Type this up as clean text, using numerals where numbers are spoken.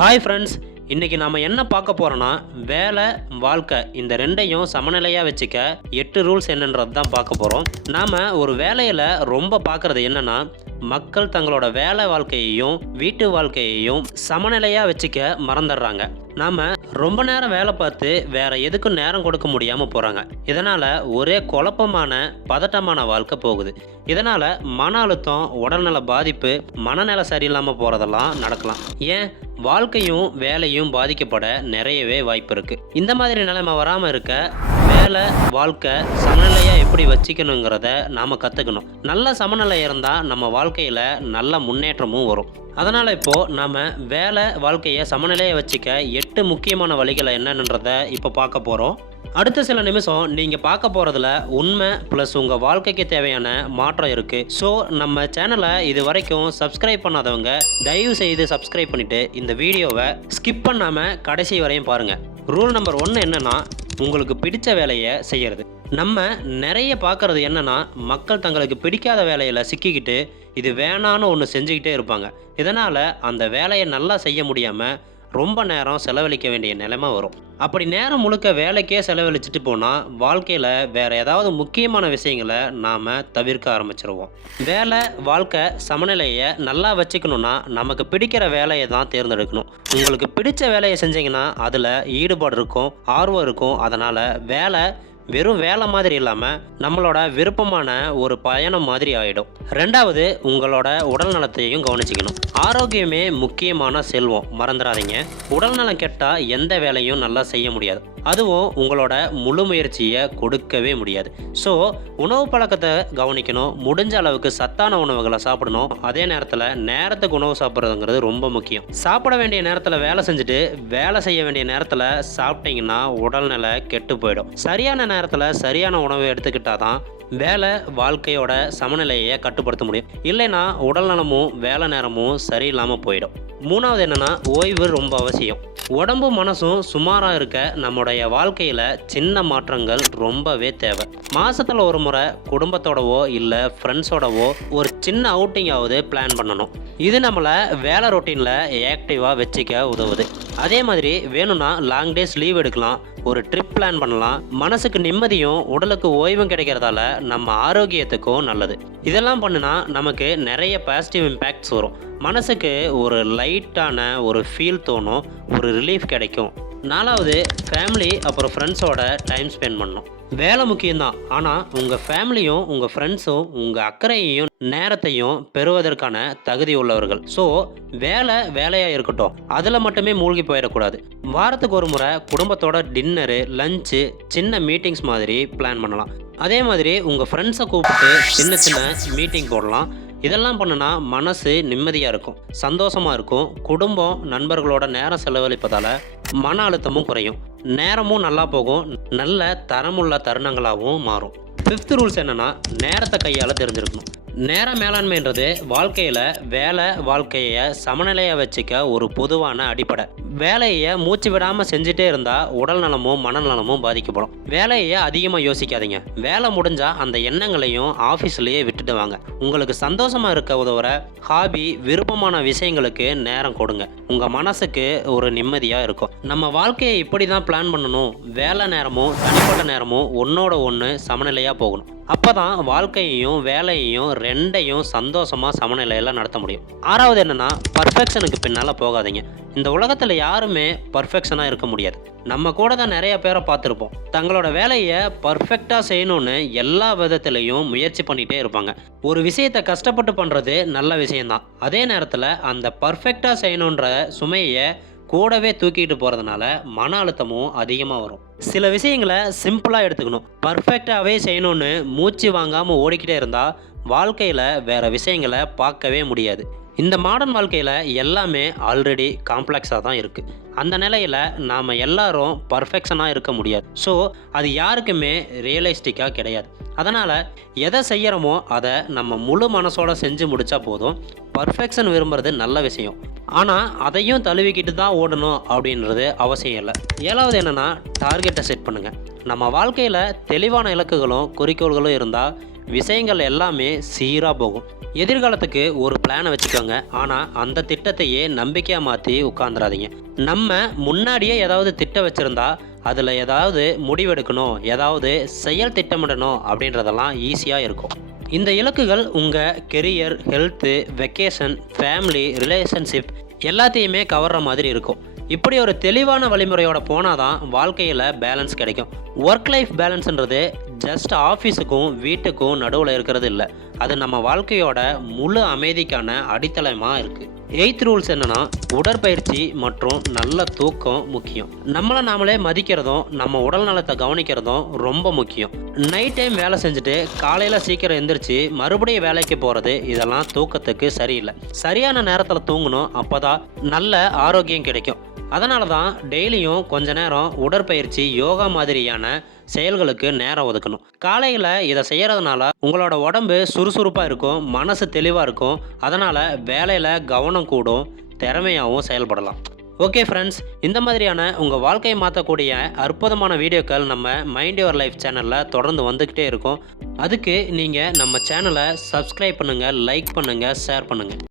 Hi friends, இன்றைக்கி நாம் என்ன பார்க்க போகிறோன்னா வேலை வாழ்க்கை இந்த ரெண்டையும் சமநிலையாக வச்சுக்க 8 ரூல்ஸ் என்னன்றது தான் பார்க்க போகிறோம். நாம் ஒரு வேலையில் ரொம்ப பார்க்குறது என்னென்னா மக்கள் தங்களோட வேலை வாழ்க்கையையும் வீட்டு வாழ்க்கையையும் சமநிலையாக வச்சுக்க மறந்துடுறாங்க. நாம் ரொம்ப நேரம் வேலை பார்த்து வேற எதுக்கும் நேரம் கொடுக்க முடியாமல் போகிறாங்க. இதனால் ஒரே குழப்பமான பதட்டமான வாழ்க்கை போகுது. இதனால் மன அழுத்தம், உடல்நல பாதிப்பு, மனநல சரியில்லாமல் போகிறதெல்லாம் நடக்கலாம். ஏன் வாழ்க்கையும் வேலையும் பாதிக்கப்பட நிறையவே வாய்ப்பு இருக்குது. இந்த மாதிரி நிலைமை வராமல் இருக்க வேலை வாழ்க்கை சமநிலையாக எப்படி வச்சுக்கணுங்கிறத நாம் கற்றுக்கணும். நல்ல சமநிலை இருந்தால் நம்ம வாழ்க்கையில் நல்ல முன்னேற்றமும் வரும். அதனால் இப்போது நாம் வேலை வாழ்க்கையை சமநிலையை வச்சுக்க 8 முக்கியமான வழிகளை என்னன்றதை இப்போ பார்க்க போகிறோம். அடுத்த சில நிமிஷம் நீங்கள் பார்க்க போகிறதுல உண்மை ப்ளஸ் உங்கள் வாழ்க்கைக்கு தேவையான மாற்றம் இருக்குது. ஸோ நம்ம சேனலை இது வரைக்கும் சப்ஸ்கிரைப் பண்ணாதவங்க தயவு செய்து சப்ஸ்கிரைப் பண்ணிவிட்டு இந்த வீடியோவை ஸ்கிப் பண்ணாமல் கடைசி வரையும் பாருங்கள். ரூல் நம்பர் 1 என்னென்னா உங்களுக்கு பிடிச்ச வேலையை செய்கிறது. நம்ம நிறைய பார்க்குறது என்னென்னா மக்கள் தங்களுக்கு பிடிக்காத வேலையில் சிக்கிக்கிட்டு இது வேணான்னு ஒன்று செஞ்சுக்கிட்டே இருப்பாங்க. இதனால் அந்த வேலையை நல்லா செய்ய முடியாமல் ரொம்ப நேரம் செலவழிக்க வேண்டிய நிலைமை வரும். அப்படி நேரம் முழுக்க வேலைக்கே செலவழிச்சிட்டு போனால் வாழ்க்கையில் வேறு ஏதாவது முக்கியமான விஷயங்களை நாம் தவிர்க்க ஆரம்பிச்சிருவோம். வேலை வாழ்க்கை சமநிலையை நல்லா வச்சுக்கணுன்னா நமக்கு பிடிக்கிற வேலையை தான் தேர்ந்தெடுக்கணும். உங்களுக்கு பிடிச்ச வேலையை செஞ்சீங்கன்னா அதில் ஈடுபாடு இருக்கும், ஆர்வம் இருக்கும். அதனால் வேலை வெறும் வேலை மாதிரி இல்லாமல் நம்மளோட விருப்பமான ஒரு பயணம் மாதிரி ஆகிடும். ரெண்டாவது, உங்களோட உடல் நலத்தையும் கவனிச்சிக்கணும். ஆரோக்கியமே முக்கியமான செல்வம், மறந்துடாதீங்க. உடல் நலம் கெட்டால் எந்த வேலையும் நல்லா செய்ய முடியாது. அதுவும் உங்களோட முழு முயற்சியை கொடுக்கவே முடியாது. ஸோ உணவு பழக்கத்தை கவனிக்கணும். முடிஞ்ச அளவுக்கு சத்தான உணவுகளை சாப்பிடணும். அதே நேரத்தில் நேரத்துக்கு உணவு சாப்பிட்றதுங்கிறது ரொம்ப முக்கியம். சாப்பிட வேண்டிய நேரத்தில் வேலை செஞ்சுட்டு வேலை செய்ய வேண்டிய நேரத்தில் சாப்பிட்டீங்கன்னா உடல்நிலை கெட்டு போயிடும். சரியான நேரத்தில் சரியான உணவு எடுத்துக்கிட்டால் தான் வேலை வாழ்க்கையோட சமநிலையை கட்டுப்படுத்த முடியும். இல்லைன்னா உடல் நலமும் வேலை நேரமும் சரியில்லாமல் போயிடும். மூணாவது என்னென்னா ஓய்வு ரொம்ப அவசியம். உடம்பும் மனசும் சுமாராக இருக்க நம்முடைய வாழ்க்கையில் சின்ன மாற்றங்கள் ரொம்பவே தேவை. மாதத்தில் ஒரு முறை குடும்பத்தோடவோ இல்லை ஃப்ரெண்ட்ஸோடவோ ஒரு சின்ன அவுட்டிங்காவது பிளான் பண்ணணும். இது நம்மளை வேலை ரொட்டீனில் ஆக்டிவாக வச்சுக்க உதவுது. அதே மாதிரி வேணும்னா லாங் டேஸ் லீவ் எடுக்கலாம், ஒரு ட்ரிப் பிளான் பண்ணலாம். மனசுக்கு நிம்மதியும் உடலுக்கு ஓய்வும் கிடைக்கிறதால நம்ம ஆரோக்கியத்துக்கும் நல்லது. இதெல்லாம் பண்ணுனா நமக்கு நிறைய பாசிட்டிவ் இம்பேக்ட்ஸ் வரும். மனசுக்கு ஒரு லைட்டான ஒரு ஃபீல் தோணும், ஒரு ரிலீஃப் கிடைக்கும். நாலாவது, ஃபேமிலி அப்புறம் ஃப்ரெண்ட்ஸோட டைம் ஸ்பெண்ட் பண்ணணும். வேலை முக்கியம்தான், ஆனால் உங்கள் ஃபேமிலியும் உங்கள் ஃப்ரெண்ட்ஸும் உங்கள் அக்கறையையும் நேரத்தையும் பெறுவதற்கான தகுதி உள்ளவர்கள். ஸோ வேலையாக இருக்கட்டும், அதில் மட்டுமே மூழ்கி போயிடக்கூடாது. வாரத்துக்கு ஒரு முறை குடும்பத்தோட டின்னரு, லஞ்சு, சின்ன மீட்டிங்ஸ் மாதிரி பிளான் பண்ணலாம். அதே மாதிரி உங்கள் ஃப்ரெண்ட்ஸை கூப்பிட்டு சின்ன சின்ன மீட்டிங் போடலாம். இதெல்லாம் பண்ணுனா மனசு நிம்மதியாக இருக்கும், சந்தோஷமாக இருக்கும். குடும்பம் நண்பர்களோட நேரம் செலவழிப்பதால் மன அழுத்தமும் குறையும், நேரமும் நல்லா போகும், நல்ல தரமுள்ள தருணங்களாகவும் மாறும். 5th ரூல்ஸ் என்னென்னா நேரத்தை கையால் தெரிஞ்சிருக்கணும். நேர மேலாண்மைன்றது வாழ்க்கையில் வேலை வாழ்க்கையை சமநிலையாக வச்சுக்க ஒரு பொதுவான அடிப்படை. வேலையை மூச்சு விடாமல் செஞ்சுட்டே இருந்தால் உடல் நலமும் மனநலமும் பாதிக்கப்படும். வேலையை அதிகமாக யோசிக்காதீங்க. வேலை முடிஞ்சால் அந்த எண்ணங்களையும் ஆஃபீஸ்லேயே விட்டுட்டு வாங்க. உங்களுக்கு சந்தோஷமாக இருக்க உதவுற ஹாபி, விருப்பமான விஷயங்களுக்கு நேரம் கொடுங்க. உங்கள் மனசுக்கு ஒரு நிம்மதியாக இருக்கும். நம்ம வாழ்க்கையை இப்படி தான் பிளான் பண்ணணும். வேலை நேரமும் தனிப்பட்ட நேரமும் ஒன்றோட ஒன்று சமநிலையாக போகணும். அப்போ தான் வாழ்க்கையையும் வேலையையும் ரெண்டையும் சந்தோஷமாக சமநிலையில் நடத்த முடியும். ஆறாவது என்னென்னா பர்ஃபெக்ஷனுக்கு பின்னால் போகாதீங்க. இந்த உலகத்தில் யாருமே பர்ஃபெக்ஷனாக இருக்க முடியாது. நம்ம கூட தான் நிறைய பேரை பார்த்துருப்போம். தங்களோட வேலையை பர்ஃபெக்டாக செய்யணும்னு எல்லா விதத்துலேயும் முயற்சி பண்ணிகிட்டே இருப்பாங்க. ஒரு விஷயத்தை கஷ்டப்பட்டு பண்ணுறது நல்ல விஷயந்தான். அதே நேரத்தில் அந்த பர்ஃபெக்டாக செய்யணுன்ற சுமையை கூடவே தூக்கிட்டு போகிறதுனால மன அழுத்தமும் அதிகமாக வரும். சில விஷயங்களை சிம்பிளாக எடுத்துக்கணும். பர்ஃபெக்டாகவே செய்யணும்னு மூச்சு வாங்காமல் ஓடிக்கிட்டே இருந்தால் வாழ்க்கையில் வேறு விஷயங்களை பார்க்கவே முடியாது. இந்த மாடர்ன் வாழ்க்கையில் எல்லாமே ஆல்ரெடி காம்ப்ளெக்ஸாக தான் இருக்குது. அந்த நிலையில் நாம் எல்லாரும் பர்ஃபெக்ஷனாக இருக்க முடியாது. ஸோ அது யாருக்குமே ரியலிஸ்டிக்காக கிடையாது. அதனால் எதை செய்கிறோமோ அதை நம்ம முழு மனசோட செஞ்சு முடித்தா போதும். பர்ஃபெக்ஷன் விரும்புறது நல்ல விஷயம், ஆனால் அதையும் தழுவிக்கிட்டு தான் ஓடணும் அப்படின்றது அவசியம் இல்லை. 7வது என்னென்னா டார்கெட்டை செட் பண்ணுங்கள். நம்ம வாழ்க்கையில் தெளிவான இலக்குகளும் குறிக்கோள்களும் இருந்தால் விஷயங்கள் எல்லாமே சீராக போகும். எதிர்காலத்துக்கு ஒரு பிளானை வச்சுக்கோங்க, ஆனால் அந்த திட்டத்தையே நம்பிக்கையாக மாற்றி உட்காந்துடாதீங்க. நம்ம முன்னாடியே ஏதாவது திட்டம் வச்சுருந்தா அதில் ஏதாவது முடிவெடுக்கணும், ஏதாவது செயல் திட்டமிடணும் அப்படின்றதெல்லாம் ஈஸியாக இருக்கும். இந்த இலக்குகள் உங்கள் career, health, vacation, family, relationship எல்லாத்தையுமே கவர்ற மாதிரி இருக்கும். இப்படி ஒரு தெளிவான வழிமுறையோட போனால் தான் வாழ்க்கையில் பேலன்ஸ் கிடைக்கும். ஒர்க் லைஃப் பேலன்ஸ்ன்றது ஜஸ்ட் ஆஃபீஸுக்கும் வீட்டுக்கும் நடுவில் இருக்கிறது இல்லை, அது நம்ம வாழ்க்கையோட முழு அமைதிக்கான அடித்தளமாக இருக்குது. 8th ரூல்ஸ் என்னன்னா, உடற்பயிற்சி மற்றும் நல்ல தூக்கம் முக்கியம். நம்மளை நாமளே மதிக்கிறதும் நம்ம உடல் நலத்தை கவனிக்கிறதும் ரொம்ப முக்கியம். நைட் டைம் வேலை செஞ்சுட்டு காலையில் சீக்கிரம் எந்திரிச்சு மறுபடியும் வேலைக்கு போகிறது இதெல்லாம் தூக்கத்துக்கு சரியில்லை. சரியான நேரத்தில் தூங்கணும், அப்போ தான் நல்ல ஆரோக்கியம் கிடைக்கும். அதனால தான் டெய்லியும் கொஞ்ச நேரம் உடற்பயிற்சி, யோகா மாதிரியான செயல்களுக்கு நேரம் ஒதுக்கணும். காலையில் இதை செய்கிறதுனால உங்களோட உடம்பு சுறுசுறுப்பாக இருக்கும், மனசு தெளிவாக இருக்கும். அதனால் வேலையில் கவனம் கூடும், திறமையாகவும் செயல்படலாம். ஓகே ஃப்ரெண்ட்ஸ், இந்த மாதிரியான உங்கள் வாழ்க்கையை மாற்றக்கூடிய அற்புதமான வீடியோக்கள் நம்ம மைண்ட் யுவர் லைஃப் சேனலில் தொடர்ந்து வந்துக்கிட்டே இருக்கும். அதுக்கு நீங்கள் நம்ம சேனலை சப்ஸ்கிரைப் பண்ணுங்கள், லைக் பண்ணுங்கள், ஷேர் பண்ணுங்கள்.